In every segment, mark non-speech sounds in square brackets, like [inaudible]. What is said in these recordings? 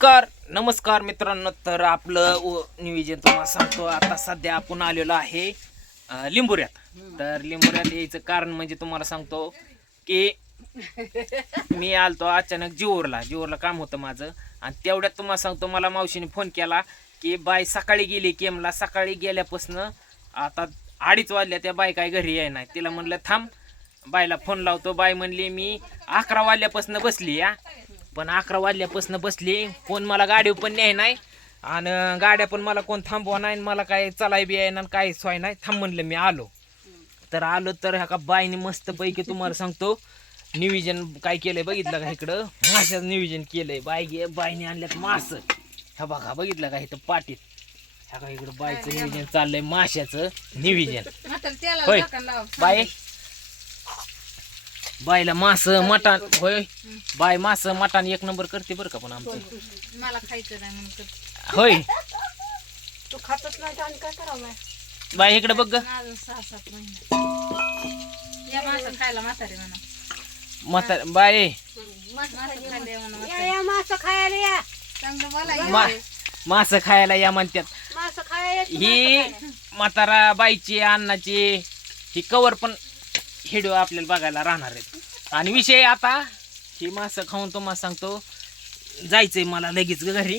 नमस्कार नमस्कार मित्रांनो तर आपलं नियोजन तुम्हाला सांगतो आता सध्या आपण आलेलो आहे लिंबुऱ्यात. तर लिंबुऱ्यात यायचं कारण म्हणजे तुम्हाला सांगतो की मी आलतो अचानक जिओरला जिओरला काम होतं माझं. आणि तेवढ्यात तुम्हाला सांगतो मला मावशीने फोन केला की बाय सकाळी गेली केमला सकाळी गेल्यापासनं आता अडीच वाजल्या त्या बाय काय घरी याय नाही तिला म्हणलं थांब बाईला फोन लावतो. बाय म्हणली मी अकरा वाजल्यापासून बसली या पण अकरा वाजल्यापासून बसली. कोण मला गाडी पण न्याय नाही. आणि गाड्या पण मला कोण थांबवा नाही आणि मला काय चलाय बी आहे ना काय सोय नाही. थांब म्हणलं मी आलो. तर आलो तर ह्या का बाईने मस्त पैकी तुम्हाला सांगतो नियोजन काय केलंय बघितलं का इकडं? माशाचं नियोजन केलंय. बाई गे बाईने आणल्यात मास. ह्या बघा बघितलं का इथं पाटीत? ह्या का इकडं बाईचं नियोजन चाललंय माशाचं नियोजन. होय. बाई बाईला मास मटण होय. बाय मास मटण एक नंबर करते बरं का पण आमचं. मला खायचं नाही म्हणून तर. होय. तू खातच नाही आणि काय करावं बाई? इकडे बघ ग. अजून सहा सात महिने. या मासं खायला म्हातारे म्हणा. म्हातार बाय मासं खायला या म्हणा म्हातारे. मासं खायला या. चांगलं बोला मा मास खायला या म्हणतात मासं खायला ही म्हातारा बाईची अण्णाची ही कवर पण हिडिओ आपल्याला बघायला राहणार आहेत. आणि विषय आता ही मासं खाऊन तुम्हाला सांगतो जायचंय मला लगेच घरी.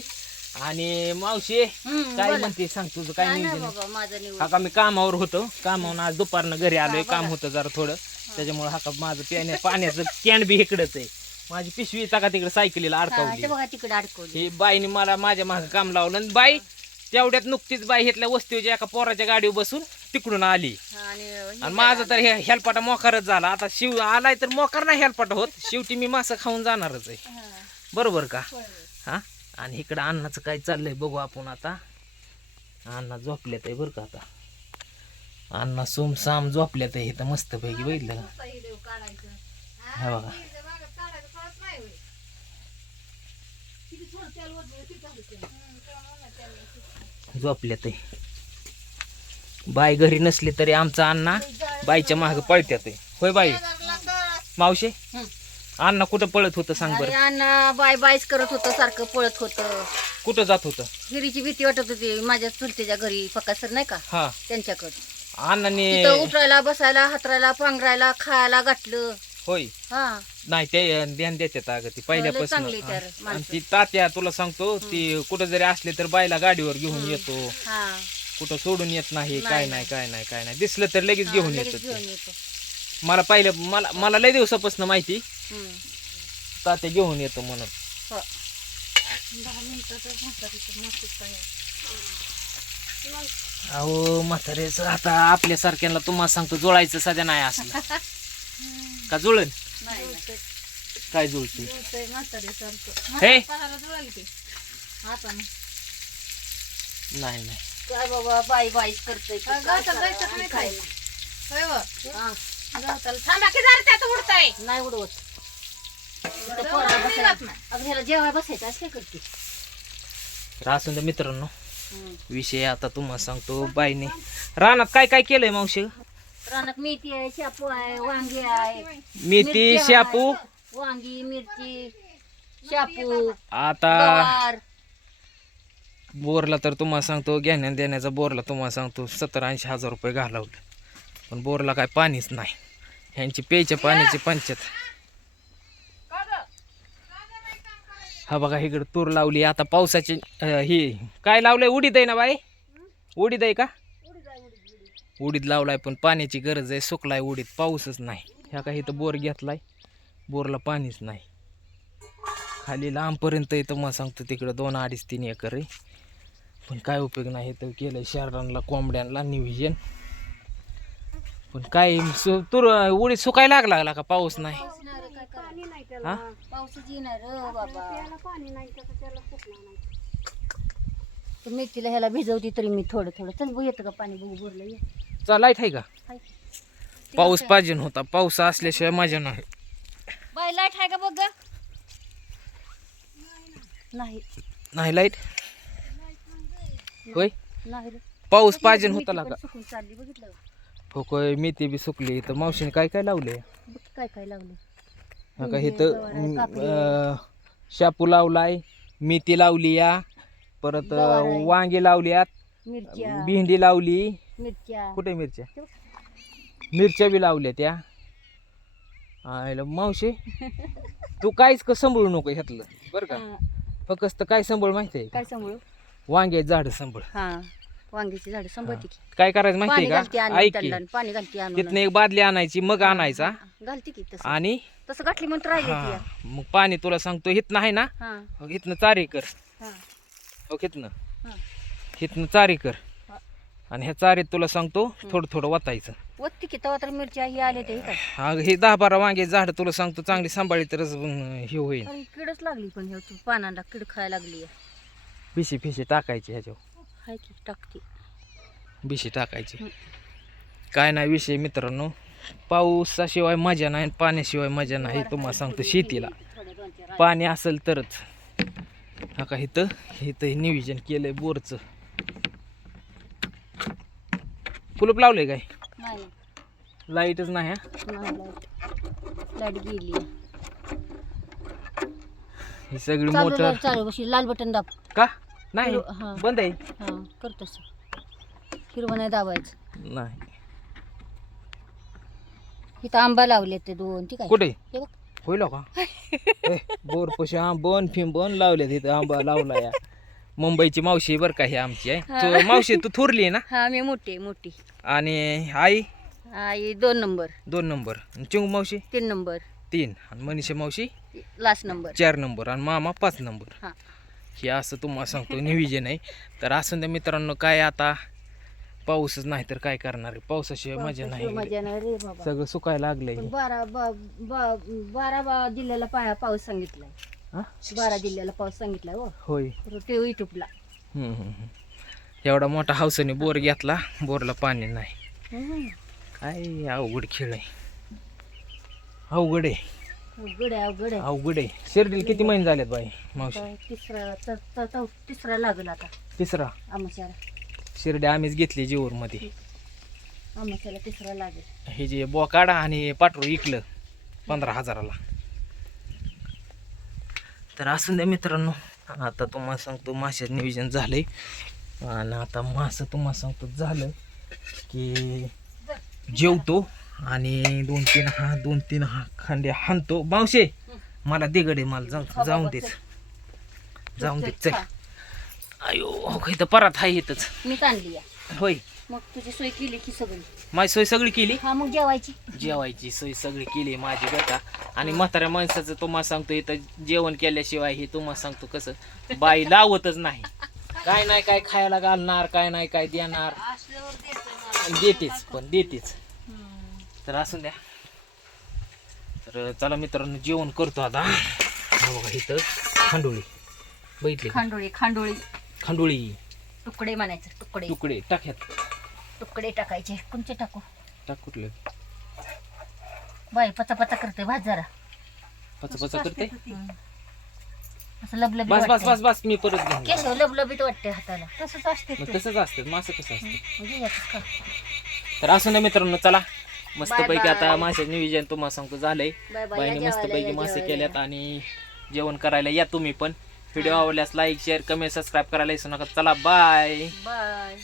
आणि मावशी काय म्हणते सांग तुझं काय नियोजन हा का मी कामावर होतो. कामावरून आज दुपारनं घरी आलोय काम होतं जरा थोडं. त्याच्यामुळे हा का माझं पिण्या पाण्याचं कॅन बी इकडंच आहे. माझी पिशवी का तिकडे सायकलीला अडकवली. ते बघा तिकडे अडकवली. ही बाईने मला माझ्या मागं काम लावलं आणि बाई तेवढ्यात नुकतीच बाई घेतल्या वस्तीच्या एका पोराच्या गाडीवर बसून तिकडून आली. आणि माझं तर हे हेलपाटा मोकारच झाला. आता शिव आलाय तर मोकार नाही हेलपाटा होत. शेवटी मी मासं खाऊन जाणारच आहे. बरोबर का? हा? आणि इकडं अन्नाचं काय चाललंय बघू आपण आता. अण्णा झोपल्यात आहे बरं का आता. अण्णा सोम साम झोपल्यात आहे. इथं मस्त पैकी बघितलं का हा बघा. झोपल्यात बाई घरी नसली तरी आमचा अण्णा बाईच्या माग पळत्यात होय बाई? मावशे? हं. अण्णा कुठं पळत होतं सांग बरं? अण्णा बाय बायच करत होतं सारखं पळत होतं. कुठं जात होतं? हिरीची भीती वाटत होती माझ्या चुलतेच्या घरी फकासर नाही का? हा. त्यांच्याकडे. अण्णाने तिथं उठरायला बसायला हातरायला पांघरायला खायला गाठलं होय. हा. नाही ते ध्यान देतात अगं ती पहिल्यापासून. चांगली आणि माणसं. ती तात्या तुला सांगतो ती कुठं जरी असले तर बायला गाडीवर घेऊन येतो. हा. कुठं सोडून येत नाही काय नाही, काय नाही काय नाही. दिसलं तर लगेच घेऊन लगेच येतो घेऊन ते. येतो. मला पहिलं मला मला लय दिवसापासून माहिती. हम्म. तात्या घेऊन येतो म्हणून. हो. अहो म्हातारेच आता आपल्यासारख्यांना तुम्हाला सांगतो जुळायचं सध्या नाही असलं. [laughs] का नाही. काय जुळते. हे? नाही. नाही काय बाबा बाई बाईच करतोय काय नाही? हा, नाही उडवत. पोराला बसायला-. अगं ह्याला जेवाय बसायचं असं काय करते? तर असून दे मित्रांनो. विषय आता तुम्हाला सांगतो बाईने. रानात काय काय केलंय मावशी? रानात मेथी आहे शेपू आहे वांगी आहे. मेथी मिरची आहे, शापू वांगी मिरची शापू आता गवार. बोरला तर तुम्हाला सांगतो घेण्या देण्याचा बोरला तुम्हाला सांगतो सत्तर ऐंशी हजार रुपये घालवले. पण बोरला काय पाणीच नाही. ह्यांची प्यायच्या पाण्याची पंचायत. हा बघा इकडे तूर लावली. आता पावसाची अं, ही काय लावलंय? उडीद आहे ना बाई? उडीद आहे का? उडीद लावलाय पण पाण्याची गरज आहे. सुकलाय उडीद पाऊसच नाही. ह्या काही इथं बोर घेतलाय. बोरला पाणीच नाही. खाली लांबपर्यंत आहे तुम्हाला सांगतो तिकडं दोन अडीच तीन एकर आहे. पण काय उपयोग नाही तर केलं शहरांना कोंबड्यांना निविजन पण काय सु तुर उडीद सुकायला लागला लागला का? पाऊस नाही. हा? मेथीला ह्याला भिजवती तरी मी थोडं थोडं. चल बघ येतं का पाणी? बघू भरलं ये. चा लाइट आहे का. पाऊस पाहिजे होता पाऊस असल्याशिवाय मजा नाही. बाय लाइट आहे का बघ? नाही. नाही लाइट? होय? नाही रे. पाऊस पाहिजे होता पण लागा. सुकून चालली बघितलं का? हो काय मेथी बी सुकली. तर मावशीने काय काय लावले? बघ काय काय लावलं. हा का काकडी अं, शापू लावलाय मेथी लावली या परत गवार आहे. वांगे लावल्यात मिरच्या. भेंडी लावली मिरच्या. कुठे मिरच्या? मिरच्या बी लावल्या त्या. आयला मावशे तू काहीच क सांभाळू नको ह्यातलं बरं का? हा, फक्त काय सांभाळ माहिती आहे काय सांभाळू? वांगे झाड सांभाळ. हा वांग्याची झाड सांभाळते की. काय करायचं पाणी माहिती घालते आहे का आणून ऐक की. त्यांना, पाणी घालते आणून. तिथनं एक बादली आणायची मग आणायचा. घालते की तसं. आणि? तसं घातली म्हणून राहिले हा, ती या. मग पाणी तुला सांगतो हिथनं आहे ना? हा. हिथनं चार एकर हा. हो हिथनं. हा. हिथनं चार एकर हा. आणि ह्या चारीत तुला सांगतो थोडं थोडं वतायचं. वत्ती की तेव्हा तर मिरच्या ही आले ते हा हे दहा बारा वांगे झाड तुला सांगतो चांगली सांभाळली तरच अं, हे होईल. अरे किडच लागली पण ह्या तू पानाला किड खायला लागली पिशी पिशी टाकायची ह्याच्यावर. हाय की टाकते. बिशी टाकायची. हं. काय नाही विषय मित्रांनो पावसाशिवाय मजा नाही आणि पाण्याशिवाय मजा नाही तुम्हाला सांगतो शेतीला. पाणी असेल तरच. हा का इथं इथं हे नियोजन केलंय बोरचं. कुलूप लावलंय काय? नाही. लाईटच नाही हा? नाही लाइट. लाइट गेली. ही सगळी चालू मोटर. लाइट चालू कशी लाल बटन दाब. का? नाही हिरव- हा. बंद आहे? हा करतोस हिरवं नाही दाबायचं. नाही. इथं आंबा लावले ते दोन ठीक आहे कुठे? हे बघ. होईल का? [laughs] बोर पशी आंबन फिंबन लावले तिथं आंबा लावला या मुंबईची मावशी बरं का ही आमची आहे. तू- मावशी तू थोरली आहे ना? हा मी मोठी आहे, मोठी. आणि आई? आई दोन नंबर. दोन नंबर. आणि चिंगू मावशी? तीन नंबर. तीन. आणि मनीषा मावशी? Last number. चार नंबर. आणि मामा पाच नंबर. हा. हे असं तुम्हाला सांगतो निविजन आहे. तर असं त्या मित्रांनो काय आता? पाऊसच नाही तर काय करणार आहे? पावसाशिवाय मजा नाही. मजा नाही रे बाबा. सगळं सुकायला लागलंय. पण बारा बा- बा- बारा बा जिल्ह्याला पा- पाऊस सांगितलाय? बारा जिल्ह्याला पाऊस सांगितलाय हो. होय. ते युट्यूबला हम्म, हम्म, हम्म. एवढा मोठा हावसाने बोर घेतला बोरला पाणी नाही. काय अवघड खेळ आहे. अवघड आहे. अवघड आहे अवघड आहे. अवघड आहे. शिर्डीला किती महिने झालेत बाई मावशी? आता तिसरा तर- तर- तर- तिसरा लागल आता. तिसरा? आमच्याला शिर्डी आम्हीच घेतली जीवर मध्ये आमच्याला तिसरा लागेल. हे जे बोकाडा आणि पाठरू इकलं पंधरा हजाराला. तर असून द्या मित्रांनो आता तुम्हाला सांगतो माशाचं नियोजन झालंय. आणि आता मासं तुम्हाला सांगतो झालं की जेवतो आणि दोन तीन हा दोन तीन हा खांदे हाणतो. बावशे मला दिगडे मला जाऊ जाऊन देच जाऊन देच चल. अयो हो इथं परत हाय इथंच. मीच आणली या होय. मग तुझी सोय केली की सगळी? माझी सोय सगळी केली? हा मग जेवायची. जेवायची सोय सगळी केली माझी बरं का? आणि म्हाताऱ्या माणसाचं तुम्हाला सांगतो इथं जेवण केल्याशिवाय हे तुम्हाला सांगतो कसं? बाई लावतच नाही. काय नाही काय खायला घालणार काय नाही काय देणार. देतेच पण देतेच. तर असून द्या. तर चला मित्रांनो जेवण करतो आता. हा बघा इथं खांडोळी. बघितली? खांडोळी खांडोळी. खांडोळी. तुकडे म्हणायचे तुकडे. तुकडे टाक्यात. तुकडे टाकायचे. कोणते टाकू? टाक कुठले? बाई पचा पचा करते भात जरा. पच पच करते? असं लबलबीत बस बस वाटतंय. बस बस मी परत घेऊन लबलबीत वाटते हाताला. तसंच असते मग तसंच असतं मासं कसं असतं? म्हणजे यातच का तर असं नाही मित्रांनो चला. मस्त Bye पैकी bye. आता माशाचं नियोजन तुम्हाला सांगतो झालंय. बाय बाय बाईने या मस्त जेवायला, पैकी या मासे जेवायला. केल्यात आणि जेवण करायला या तुम्ही पण. व्हिडिओ आवडल्यास लाईक शेअर कमेंट सबस्क्राईब करायला विसरू नका. चला बाय बाय